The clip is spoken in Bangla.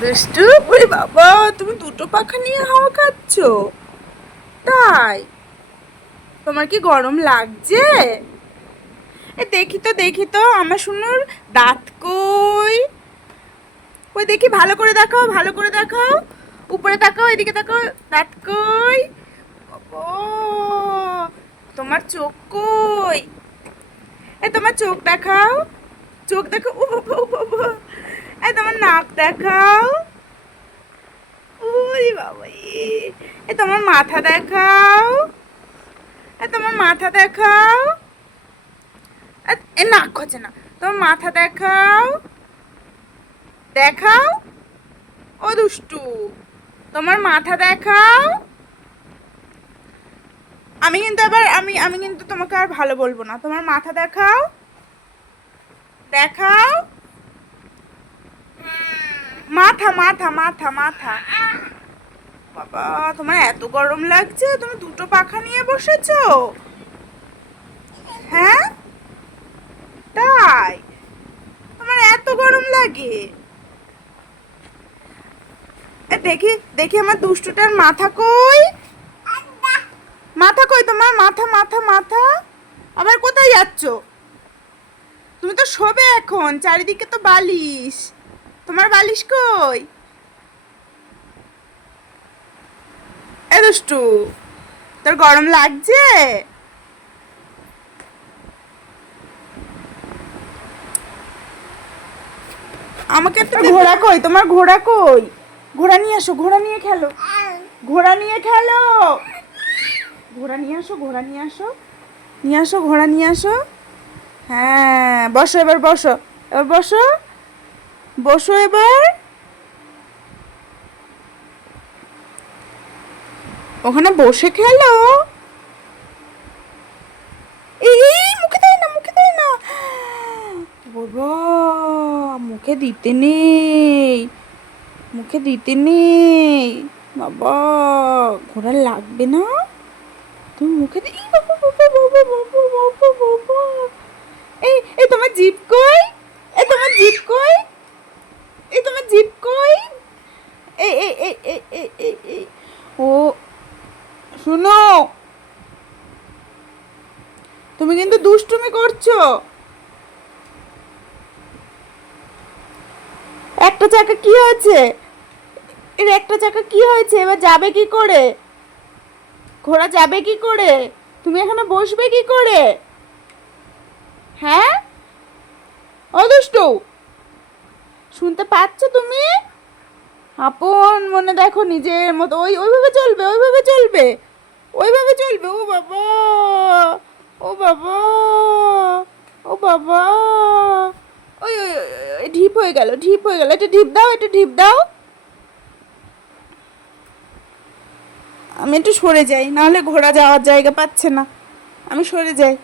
দুষ্টু ওরে বাবা, তুমি দুটো পাখা নিয়ে হাওয়া খাচ্ছ? তাই? তোমার কি গরম লাগছে? এ, দেখি তো দেখি তো, আমার শুনুর দাঁত কই? ওই দেখি, ভালো করে দেখাও, ভালো করে দেখাও। উপরে তাকাও, এদিকে তাকাও, দাঁত কই? ও তোমার চোখ কই? এ, তোমার চোখ দেখাও। চোখ দেখো ও বাবা এ তোমার নাক দেখাও। বাবা এ তোমার মাথা দেখাও। এ তোমার মাথা দেখাও। এ নাক হচ্ছে না। তোমার মাথা দেখাও। দেখাও। ও দুষ্টু। তোমার মাথা দেখাও। আমি কিন্তু আবার আমি আমি কিন্তু তোমাকে আর ভালো বলব না। তোমার মাথা দেখাও। দেখাও। মাথা মাথা মাথা মাথা। বাবা, তোমার এত গরম লাগছে, তুমি দুটো পাখা নিয়ে বসেছ? হ্যাঁ? তাই? তোমার এত গরম লাগে। দেখি দেখি আমার দুষ্টুটার মাথা কই? মাথা কই তোমার? মাথা মাথা মাথা। আবার কোথায় যাচ্ছ? তুমি তো শোবে এখন, চারিদিকে তো বালিশ। তোমার বালিশ কই? এ দুষ্টু, তোর গরম লাগছে? আমাকে একটা ঘোড়া কই? তোমার ঘোড়া কই? ঘোড়া নিয়ে আসো, ঘোড়া নিয়ে খেলো। ঘোড়া নিয়ে খেলো। ঘোড়া নিয়ে আসো, ঘোড়া নিয়ে আসো। নিয়ে আসো, ঘোড়া নিয়ে আসো। হ্যাঁ বসো, এবার বসো। এবার বসো। বসো এবার। ওখানে বসে খেলো। এই মুখে দেয় না, মুখে দেয় না। বাবা, মুখে দিতে নেই। মুখে দিতে নেই। বাবা, ঘোড়া লাগবে না? তুমি মুখে দি বাবা বাবা বাবা বাবা বাবা এই এই, তোমার জিপ কই এই তোমার জিপ কই এই তোমার জিপ কই এই এই এই এই এই। ও, শুনো। তুমি কিন্তু দুষ্টুমি করছ। একটা চাকা কি হয়েছে? এর একটা চাকা কি হয়েছে? এবার যাবে কি করে? ঘোড়া যাবে কি করে? তুমি এখানে বসবে কি করে? হ্যাঁ? ও দুষ্টু শুনতে পাচ্ছ তুমি? আপন মনে দেখো নিজের মতো। ওই, ওইভাবে চলবে ওইভাবে চলবে। ওইভাবে চলবে। ও বাবা ও বাবা ও বাবা। ওই ওই ঢিপ হয়ে গেল, ঢিপ হয়ে গেল। এটা ঢিপ দাও এটা ঢিপ দাও। আমি একটু সরে যাই, নাহলে ঘোড়া যাওয়ার জায়গা পাচ্ছে না। আমি সরে যাই।